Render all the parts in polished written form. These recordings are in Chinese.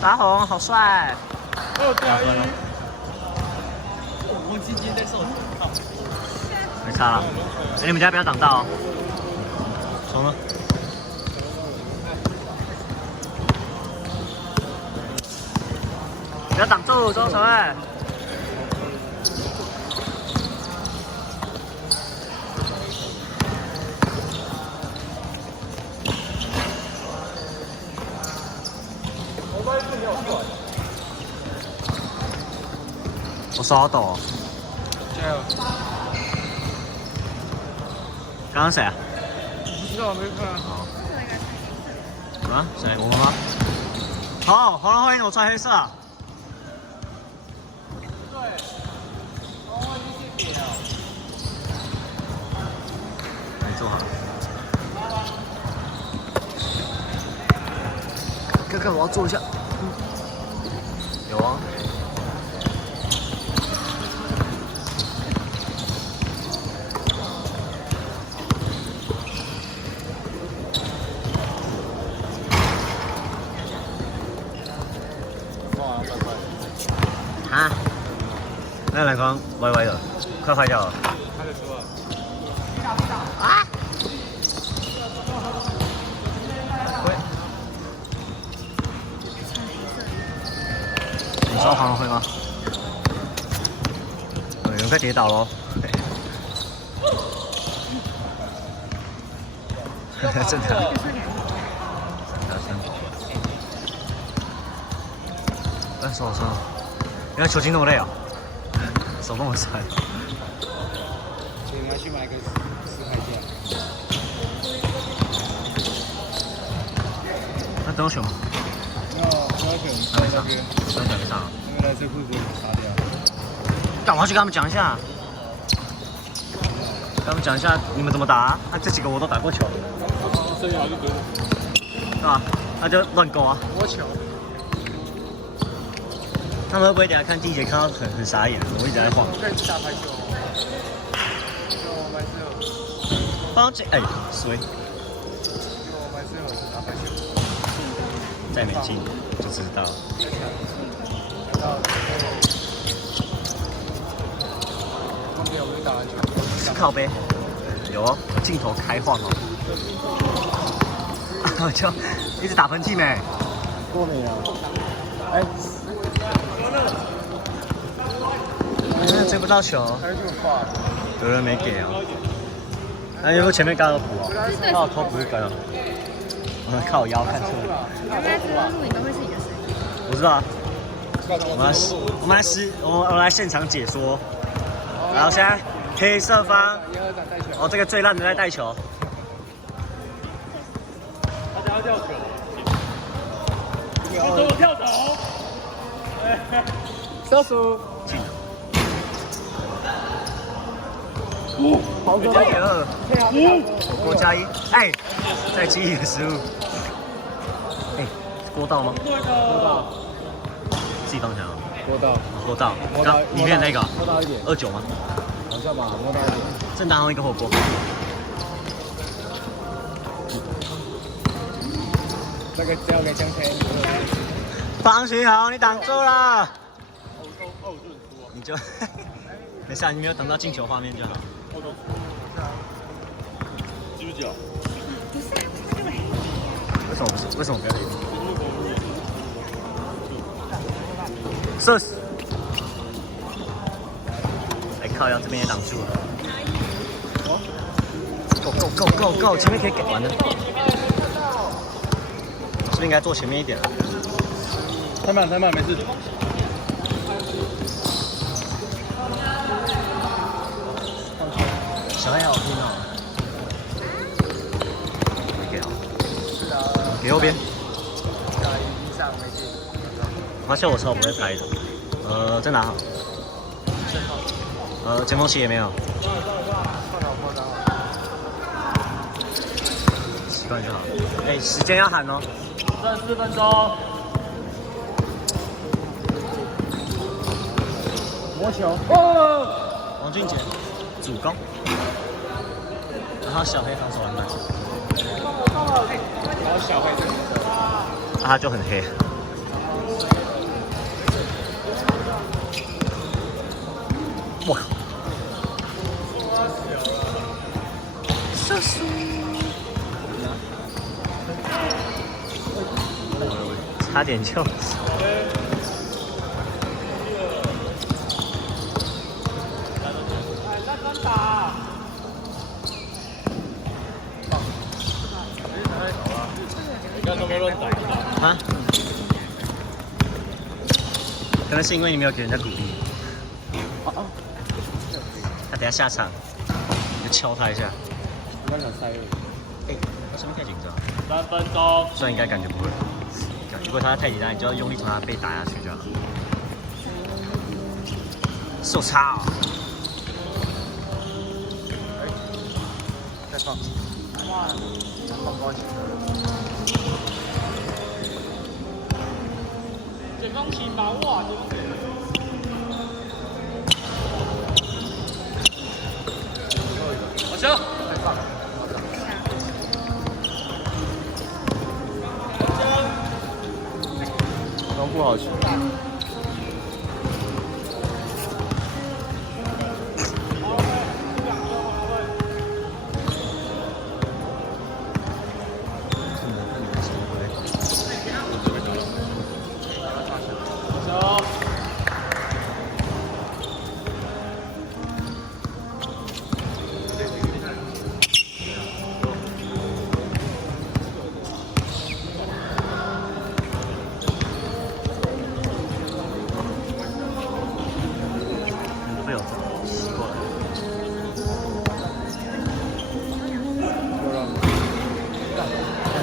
打红好帅。2+1。我忘记今天在受伤，没差了。哎，你们家不要挡到哦。冲了。不要挡住，周成。我手好抖哦。加油！刚刚谁啊？不知道，没看。啊？谁？我们吗？好，红蓝欢迎我穿黑色啊。对。红蓝已经变了。你坐好了。哥哥，我要坐一下。有啊。啊！那蓝光歪歪的，快坏掉了。开得出来。啊！喂，你说黄会吗？有人快跌倒喽！真的。哎，手好酸。原来球精那么累啊，手那么酸。你要去买个4块钱。那等我选吗？要选。还没上，等选没上。因为蓝色裤子擦掉。赶快去跟他们讲一下，跟他们讲一下你们怎么打啊？这几个我都打过球。剩下就对。啊，那就乱勾啊。我球。他们会不会等下看第一节看到很傻眼？我一直在晃。可以去打排球。我蛮适合。帮这哎，谁？我蛮适合打排球。再没进就知道。后面我们打篮球。是靠背。有哦，镜头开晃哦。就一直打喷嚏没？过没了。哎。追不到球，还是这么快？有人没给啊？那要不前面刚好补啊？那我头不是刚好？我靠腰看错了。原来这个录影都会是你的声音。我知道啊。我们来现场解说。然后现在黑色方，哦，这个最烂的在带球。大家要吊球。跳走。小鼠。好多加油！郭加一，哎，再记一个失误。哎，郭道吗？过道。自己方向啊。过道。郭道。刚里面那个。摸到一点。29吗？好像吧，摸到一点。正当红一个火锅。这个交给江天。方徐豪，你挡住了。你就没事，你没有等到进球画面就好。记不记得？不是，他这么黑。为什么不是？为什么不要黑？射死！哎靠呀，这边也挡住了。Go！ 前面可以给完的。是不是应该坐前面一点了？太慢，没事。小黑好听哦。没给啊。是啊。给右边。1上没进。发现我超不会拍的。在哪好？前锋期也没有。习惯就好。哎，时间要喊哦。剩4分钟。魔球。哦。王俊杰主攻。然后小黑防守篮板。然后小黑这个。他就很黑。我靠！射速！差点就。啊？可能是因为你没有给人家鼓励。他等下下场，你就敲他一下。我想猜了。哎，为什么太紧张3分钟。虽然应该感觉不会，如果他太紧张，你就要用力从他背打下去就好。手叉、哦。再放。哇，放高级。解放旗把握，好球！太棒了！刚不好球。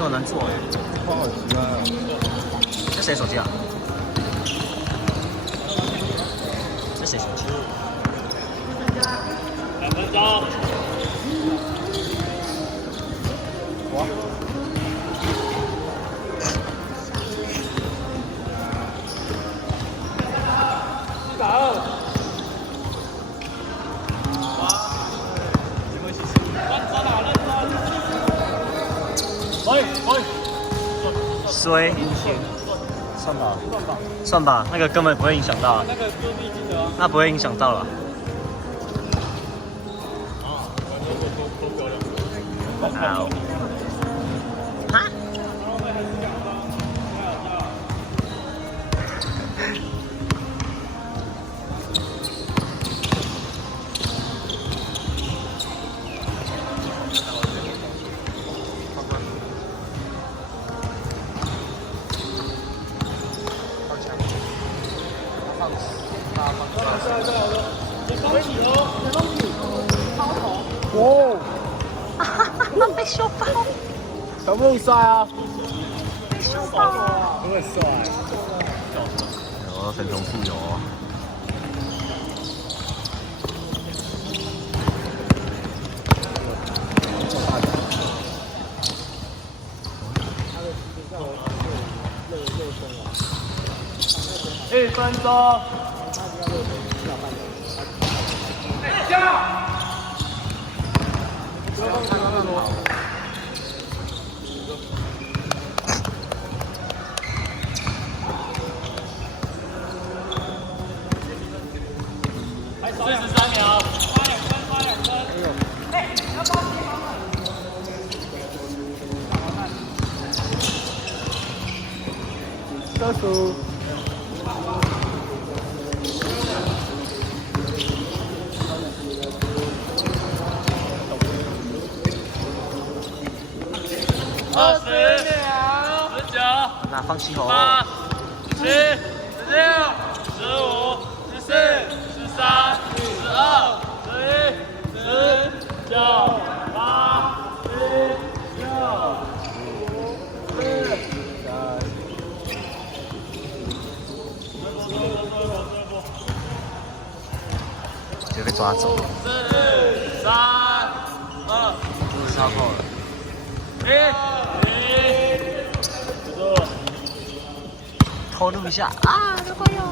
好难做哎，好奇怪啊！这谁手机啊？这谁手机2分钟。哇！120。衰，算吧，算吧，那个根本不会影响到，那个作弊记得啊。那不会影响到了。好。哈？哦，被秀爆，帅不帅啊？被秀爆啊！很帅。有神童富有哦。1分钟。下。43秒，快点分。哎，要帮你忙了。射速。20秒，19。那放弃哦。8、7、6、15、14、13、12、11、10、9、8、7、6、5、4、就被抓走了。4、3、2、超够了。1。透露一下啊，这会有。